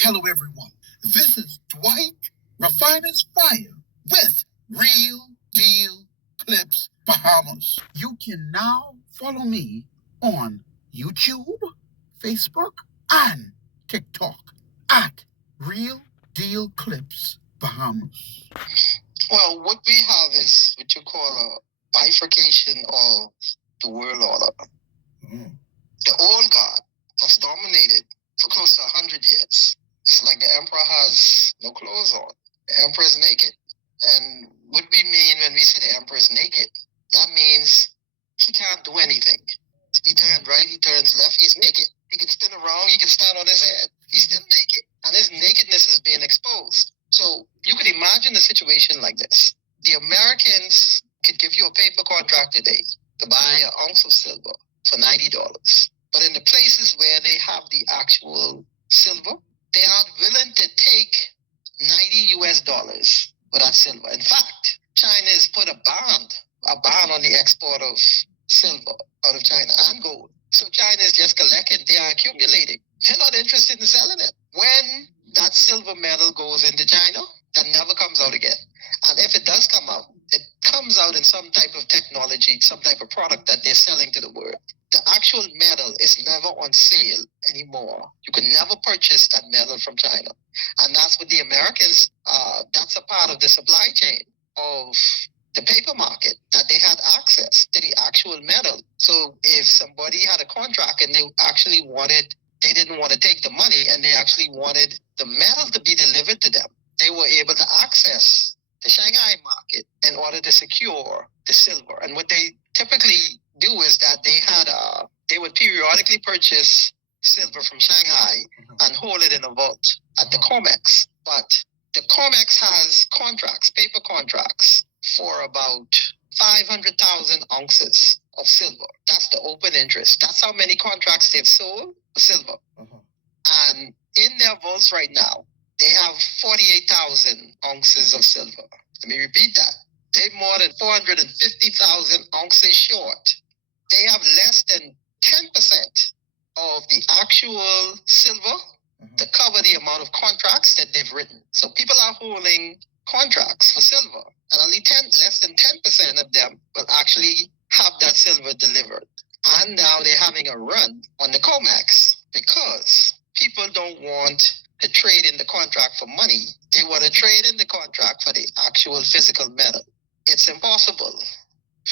Hello, everyone. This is Dwight Refiner's Fire with Real Deal Clips Bahamas. You can now follow me on YouTube, Facebook, and TikTok at Real Deal Clips Bahamas. Well, what we have is what you call a bifurcation of the world order. The old God has dominated for close to 100 years. It's like the emperor has no clothes on. The emperor is naked. And what we mean when we say the emperor is naked, that means he can't do anything. He turns right, he turns left, he's naked. He can spin around, he can stand on his head. He's still naked. And his nakedness is being exposed. So you could imagine a situation like this. The Americans could give you a paper contract today to buy an ounce of silver for $90. But in the places where they have the actual silver, they aren't willing to take $90 for that silver. In fact, China has put a ban on the export of silver out of China and gold. So China is just collecting, they are accumulating. They're not interested in selling it. When that silver metal goes into China, that never comes out again. And if it does come out, it comes out in some type of technology, some type of product that they're selling to the world. The actual metal is never on sale anymore. You can never purchase that metal from China. And that's what the Americans, that's a part of the supply chain of the paper market, that they had access to the actual metal. So if somebody had a contract and they didn't want to take the money and they actually wanted the metal to be delivered to them, they were able to access the Shanghai market in order to secure the silver. And what they typically do is that they would periodically purchase silver from Shanghai and hold it in a vault at the COMEX. But the COMEX has contracts, paper contracts, for about 500,000 ounces of silver. That's the open interest. That's how many contracts they've sold for silver. And in their vaults right now, they have 48,000 ounces of silver. Let me repeat that. They're more than 450,000 ounces short. They have less than 10% of the actual silver to cover the amount of contracts that they've written. So people are holding contracts for silver, and only less than 10% of them will actually have that silver delivered. And now they're having a run on the COMEX because people don't want to trade in the contract for money. They want to trade in the contract for the actual physical metal. It's impossible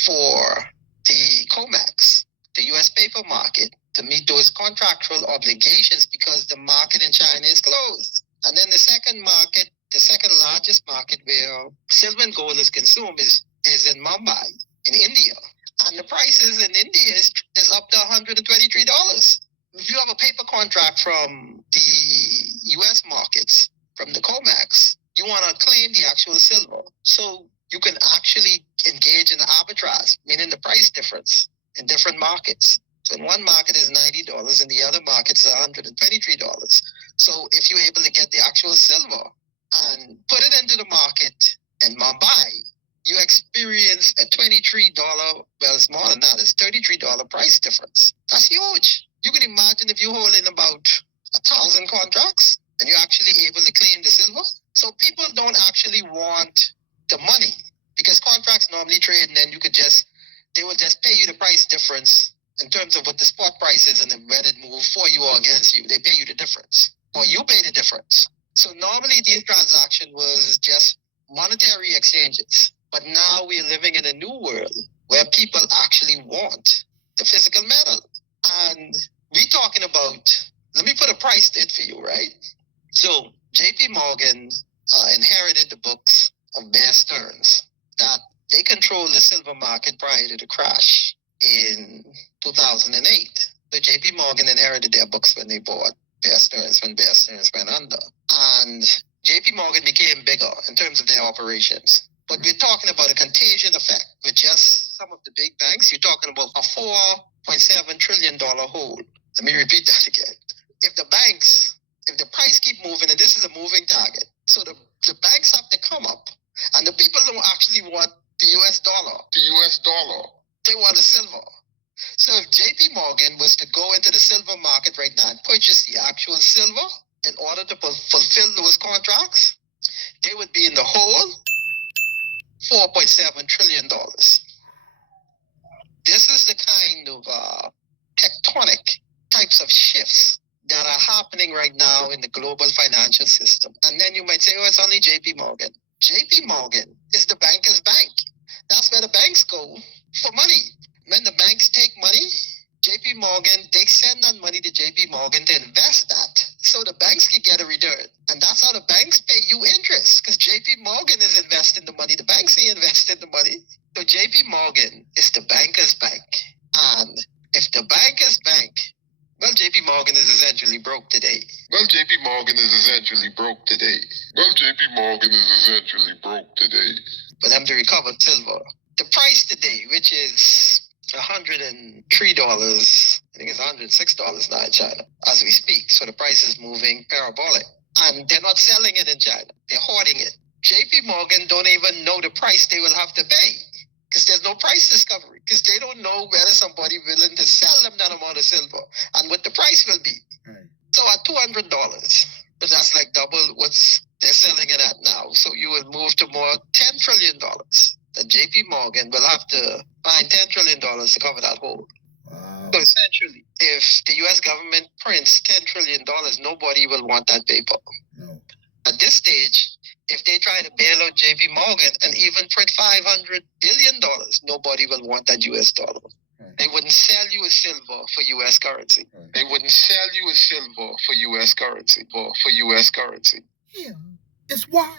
for the COMEX, the U.S. paper market, to meet those contractual obligations because the market in China is closed. And then the second largest market where silver and gold is consumed is in Mumbai, in India. And the prices in India is up to $123. If you have a paper contract from the U.S. markets, from the COMEX, you want to claim the actual silver. So you can actually engage in arbitrage, meaning the price difference in different markets. So in one market is $90, in the other market is $123. So if you're able to get the actual silver and put it into the market in Mumbai, you experience a $23, well, it's more than that, it's $33 price difference. That's huge. You can imagine if you're holding about 1,000 contracts and you're actually able to claim the silver. So people don't actually want the money because contracts normally trade and then they will just pay you the price difference in terms of what the spot price is and whether it move for you or against you. They pay you the difference or you pay the difference. So normally the transaction was just monetary exchanges. But now we're living in a new world where people actually want the physical metal. And we're talking about, let me put a price tag for you, right? So JP Morgan inherited the books of Bear Stearns that they controlled the silver market prior to the crash in 2008. So JP Morgan inherited their books when they bought Bear Stearns, when Bear Stearns went under. And JP Morgan became bigger in terms of their operations. But we're talking about a contagion effect with just some of the big banks. You're talking about a $4.7 trillion hold. Let me repeat that again. If the price keep moving, and this is a moving target, so the banks have to come up, and the people don't actually want the US dollar. They want the silver. So if JP Morgan was to go into the silver market right now and purchase the actual silver, in order to fulfill those contracts, they would be in the hole $4.7 trillion. This is the kind of tectonic types of shifts that are happening right now in the global financial system. And then you might say, oh, it's only JP Morgan. JP Morgan is the banker's bank. That's where the banks go for money. When the banks take money, JP Morgan, they send that money to JP Morgan to invest that so the banks can get a return. And that's how the banks pay you interest, because JP Morgan is investing the money. The banks ain't investing the money. So JP Morgan is the banker's bank. And if the banker's bank, well, JP Morgan is essentially broke today. Well, JP Morgan is essentially broke today. Well, JP Morgan is essentially broke today. For them to recover silver, the price today, which is $103, I think it's $106 now in China as we speak. So the price is moving parabolic. And they're not selling it in China. They're hoarding it. JP Morgan don't even know the price they will have to pay, because there's no price discovery, because they don't know whether somebody willing to sell them that amount of silver and what the price will be. Right. So at $200, but that's like double what they're selling it at now. So you will move to more $10 trillion. That JP Morgan will have to find $10 trillion to cover that hole. Wow. So essentially, if the U.S. government prints $10 trillion, nobody will want that paper. No. At this stage, if they try to bail out JP Morgan and even print $500 billion, nobody will want that US dollar. Right. They wouldn't sell you a silver for US currency. Right. They wouldn't sell you a silver for US currency. For US currency. Here is why.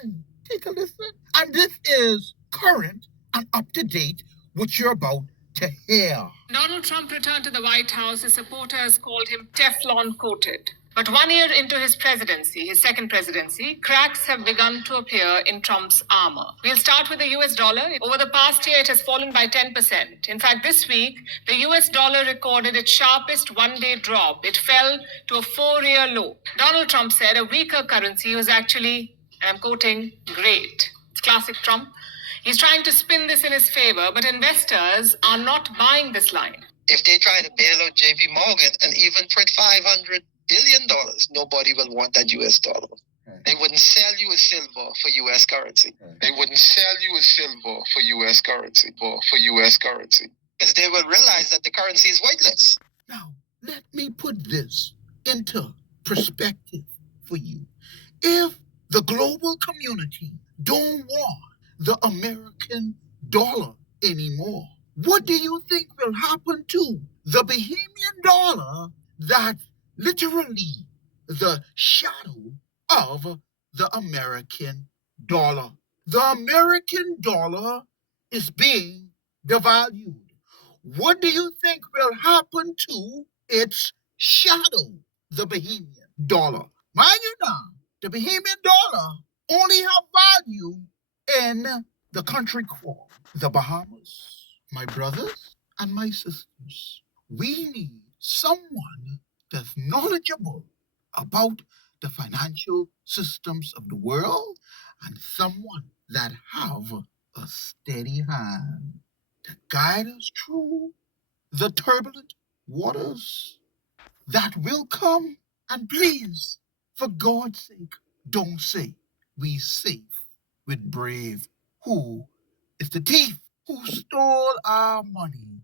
Take a listen. And this is current and up to date, what you're about to hear. Donald Trump returned to the White House. His supporters called him Teflon coated. But 1 year into his presidency, his second presidency, cracks have begun to appear in Trump's armor. We'll start with the US dollar. Over the past year, it has fallen by 10%. In fact, this week, the US dollar recorded its sharpest one-day drop. It fell to a 4-year low. Donald Trump said a weaker currency was actually, and I'm quoting, great. It's classic Trump. He's trying to spin this in his favor, but investors are not buying this line. If they try to bail out JP Morgan and even print $500 billion, nobody will want that US dollar. Right. They wouldn't sell you a silver for US currency. Right. They wouldn't sell you a silver for US currency. For US currency. Because they will realize that the currency is weightless. Now, let me put this into perspective for you. If the global community don't want the American dollar anymore, what do you think will happen to the Bahamian dollar, that literally the shadow of the American dollar? The American dollar is being devalued. What do you think will happen to its shadow, the Bahamian dollar? Mind you now, the Bahamian dollar only have value in the country called the Bahamas. My brothers and my sisters, we need someone that's knowledgeable about the financial systems of the world, and someone that have a steady hand to guide us through the turbulent waters that will come. And please, for God's sake, don't say we safe with brave, who is the thief who stole our money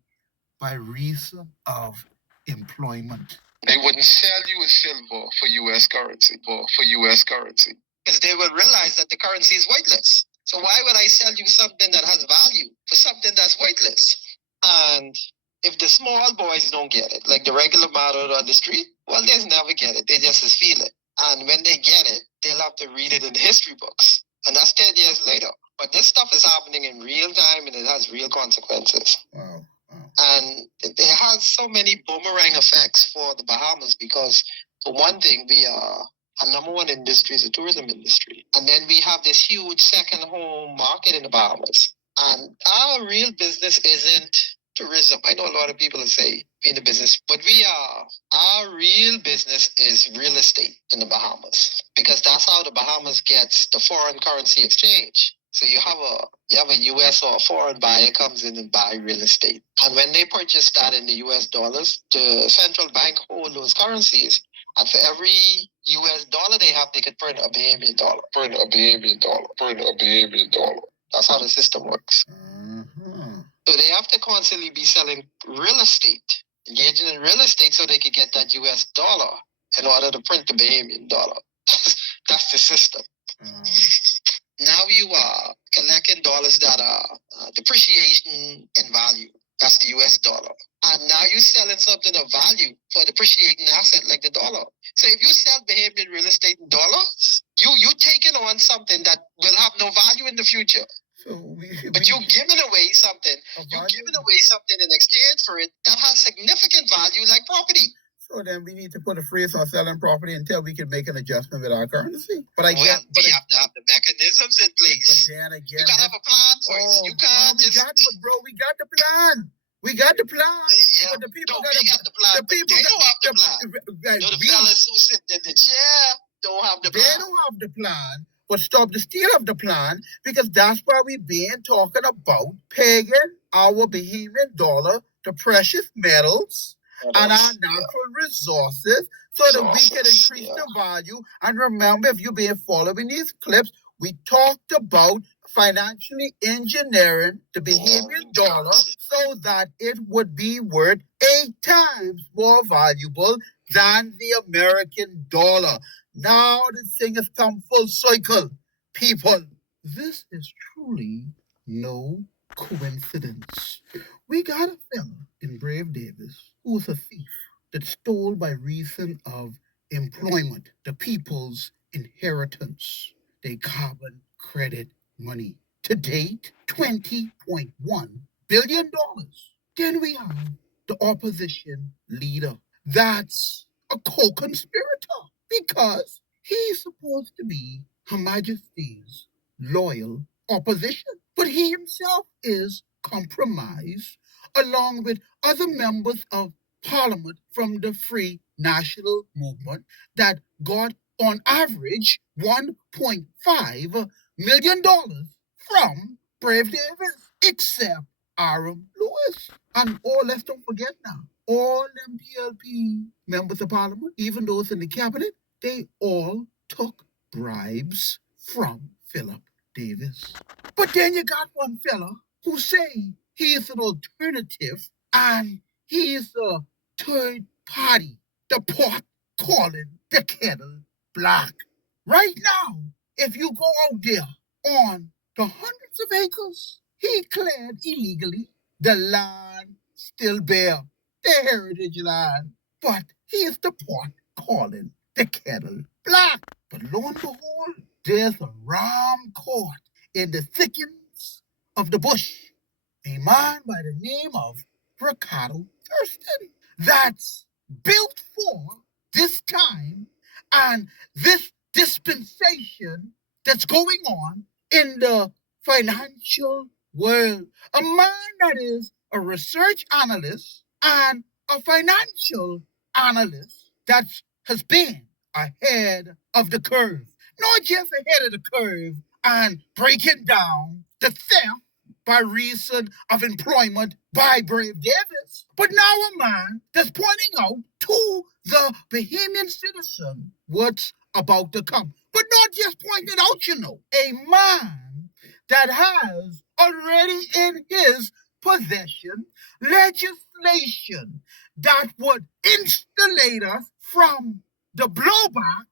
by reason of employment. They wouldn't sell you a silver for US currency. For US currency. Because they will realize that the currency is weightless. So why would I sell you something that has value for something that's weightless? And if the small boys don't get it, like the regular man on the street, well, they never get it. They just feel it. And when they get it, they'll have to read it in the history books. And that's 10 years later. But this stuff is happening in real time, and it has real consequences. Wow. And it has so many boomerang effects for the Bahamas, because, for one thing, we are our number one industry is the tourism industry. And then we have this huge second home market in the Bahamas. And our real business isn't tourism. I know a lot of people say be in the business, but our real business is real estate in the Bahamas, because that's how the Bahamas gets the foreign currency exchange. So you have a US or a foreign buyer comes in and buy real estate. And when they purchase that in the US dollars, the central bank hold those currencies And for every US dollar they have, they could print a Bahamian dollar. That's how the system works. Mm-hmm. So they have to constantly be selling real estate, engaging in real estate so they could get that US dollar in order to print the Bahamian dollar. That's the system. Now you are collecting dollars that are depreciation in value. That's the US dollar. And now you're selling something of value for a depreciating asset like the dollar. So if you sell Bahamian real estate in dollars, you're taking on something that will have no value in the future. So But you're giving away something. You're giving away something in exchange for it that has significant value like property. So then we need to put a freeze on selling property until we can make an adjustment with our currency. But we have to have the mechanisms in place. But then again, you gotta have a plan for it. You can't we got the plan. We got the plan. Yeah, but the people we got the plan. They don't have the plan. The fellas who sit in the chair don't have the plan. They don't have the plan. But stop the steal of the plan, because that's why we've been talking about pegging our Bahamian dollar to precious metals and our natural resources so that we can increase the value. And remember, if you've been following these clips, we talked about financially engineering the Bahamian dollar so that it would be worth 8 times more valuable than the American dollar. Now the thing has come full circle, people. This is truly no coincidence. We got a fella in Brave Davis who was a thief that stole by reason of employment, the people's inheritance, their carbon credit money. To date, $20.1 billion. Then we have the opposition leader. That's a co-conspirator because he's supposed to be Her Majesty's loyal opposition. But he himself is compromised along with other members of Parliament from the Free National Movement that got on average $1.5 million from Brave Davis, except Aaron Lewis. And let's don't forget now, all them PLP members of Parliament, even those in the cabinet, they all took bribes from Philip Davis. But then you got one fella who say he is an alternative and he is a third party, the pot calling the kettle black. Right now, if you go out there on the hundreds of acres he cleared illegally, the land still bare, the heritage land. But here's the pot calling the kettle black. But lo and behold, there's a ram caught in the thickets of the bush. A man by the name of Ricardo Thurston. That's built for this time and this dispensation that's going on in the financial world. A man that is a research analyst and a financial analyst that has been ahead of the curve. Not just ahead of the curve and breaking down the theft by reason of employment by Brave Davis, but now a man that's pointing out to the Bahamian citizen what's about to come. But not just pointing out, a man that has already in his possession legislation that would insulate us from the blowback,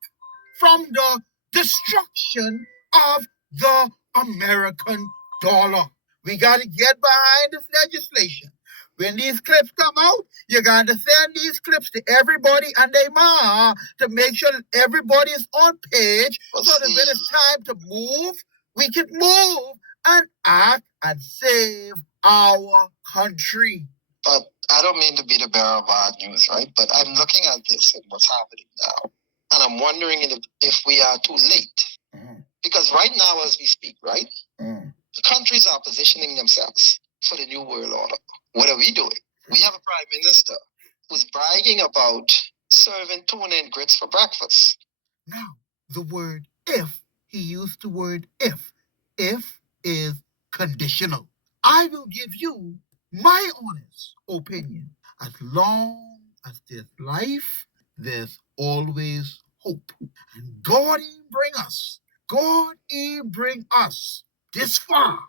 from the destruction of the American dollar. We got to get behind this legislation. When these clips come out, you got to send these clips to everybody and their ma to make sure that everybody is on page so that when it's time to move, we can move and act and save our country. But I don't mean to be the bearer of bad news, right? But I'm looking at this and what's happening now. And I'm wondering if we are too late. Because right now as we speak, right? The countries are positioning themselves for the New World Order. What are we doing? We have a prime minister who's bragging about serving tuna and grits for breakfast. Now, the word if, he used the word if. If is conditional. I will give you my honest opinion. As long as there's life, there's always hope. And God ain't bring us this far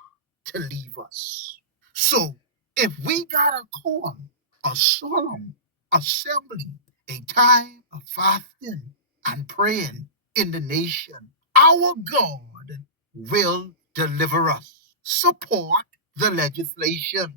to leave us. So if we gotta call a solemn assembly, a time of fasting and praying in the nation, our God will deliver us. Support the legislation.